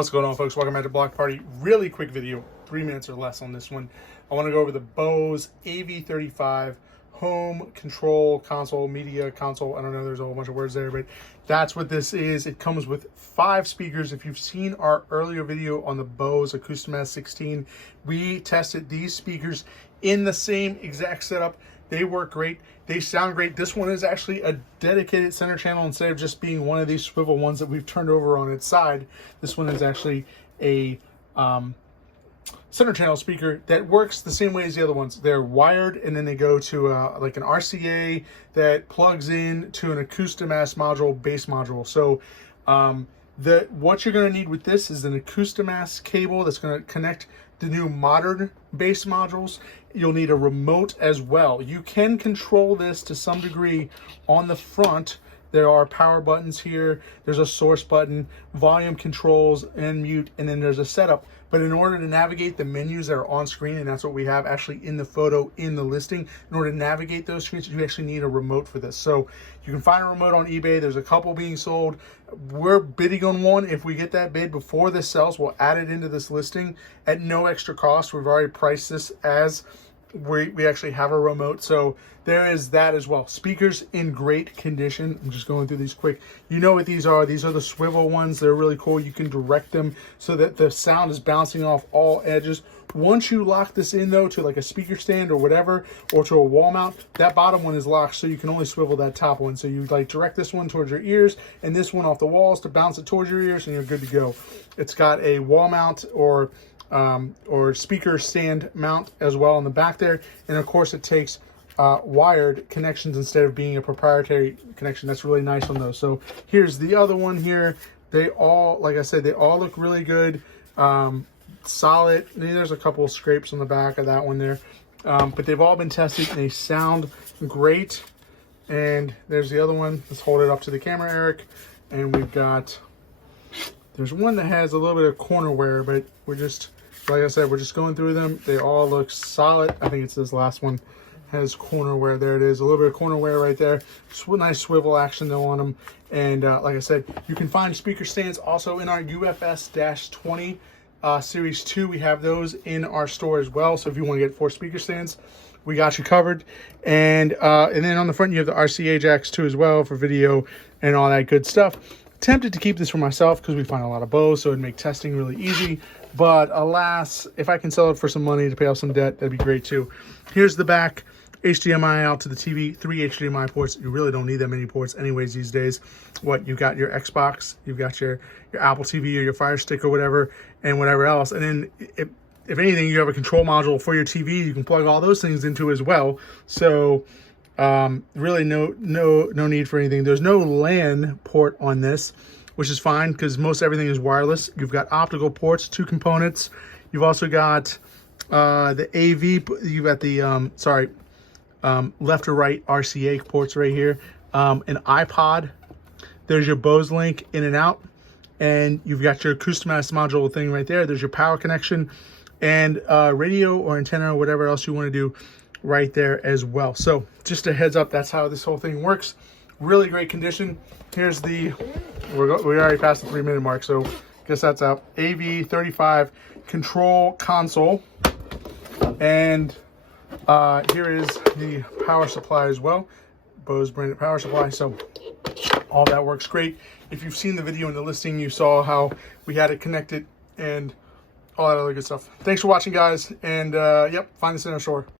What's going on, folks? Welcome back to Block Party. Really quick video, 3 minutes or less on this one. I want to go over the Bose AV35 home control console, media console. I don't know, there's a whole bunch of words there, but that's what this is. It comes with 5 speakers. If you've seen our earlier video on the Bose Acoustimass 16, we tested these speakers in the same exact setup. They work great. They sound great. This one is actually a dedicated center channel instead of just being one of these swivel ones that we've turned over on its side. This one is actually a center channel speaker that works the same way as the other ones. They're wired, and then they go to like an RCA that plugs in to an Acoustimass module, bass module. So what you're going to need with this is an Acoustimass cable that's going to connect the new modern bass modules. You'll need a remote as well. You can control this to some degree on the front. There are power buttons here. There's a source button, volume controls, and mute, and then there's a setup. But in order to navigate the menus that are on screen, and that's what we have actually in the photo, in the listing, in order to navigate those screens, you actually need a remote for this. So you can find a remote on eBay. There's a couple being sold. We're bidding on one. If we get that bid before this sells, we'll add it into this listing at no extra cost. We've already priced this as we actually have a remote, so there is that as well. Speakers in great condition. I'm just going through these quick. You know what these are. These are the swivel ones. They're really cool. You can direct them so that the sound is bouncing off all edges. Once you lock this in, though, to like a speaker stand or whatever, or to a wall mount, that bottom one is locked, so you can only swivel that top one. So you like direct this one towards your ears and this one off the walls to bounce it towards your ears, and you're good to go. It's got a wall mount or speaker stand mount as well in the back there, and of course it takes wired connections instead of being a proprietary connection. That's really nice on those. So here's the other one here. They all, like I said, they all look really good, solid. There's a couple of scrapes on the back of that one there, but they've all been tested and they sound great. And there's the other one. Let's hold it up to the camera, Eric. And we've got, there's one that has a little bit of corner wear, but we're just, like I said, we're just going through them. They all look solid. I think it's this last one has corner wear. There it is, a little bit of corner wear right there. Nice swivel action though on them. And like I said, you can find speaker stands also in our UFS-20 Series 2. We have those in our store as well. So if you want to get 4 speaker stands, we got you covered. And then on the front, you have the RCA jacks too as well for video and all that good stuff. Tempted to keep this for myself because we find a lot of Bose, so it'd make testing really easy. But alas, if I can sell it for some money to pay off some debt, that'd be great too. Here's the back. HDMI out to the TV, 3 HDMI ports. You really don't need that many ports anyways these days. What, you've got your Xbox, you've got your Apple TV or your Fire Stick or whatever, and whatever else. And then if anything, you have a control module for your TV. You can plug all those things into as well. So really no need for anything. There's no LAN port on this, which is fine because most everything is wireless. You've got optical ports, 2 components. You've also got the AV, you've got the left or right RCA ports right here, an iPod. There's your Bose link in and out, and you've got your Acoustimass module thing right there. There's your power connection and radio or antenna or whatever else you want to do right there as well. So just a heads up, that's how this whole thing works. Really great condition. Here's the, we already passed the 3-minute mark, so guess that's out. AV35 control console, and here is the power supply as well, Bose branded power supply. So all that works great. If you've seen the video in the listing, you saw how we had it connected and all that other good stuff. Thanks for watching, guys, and yep, find this in our store.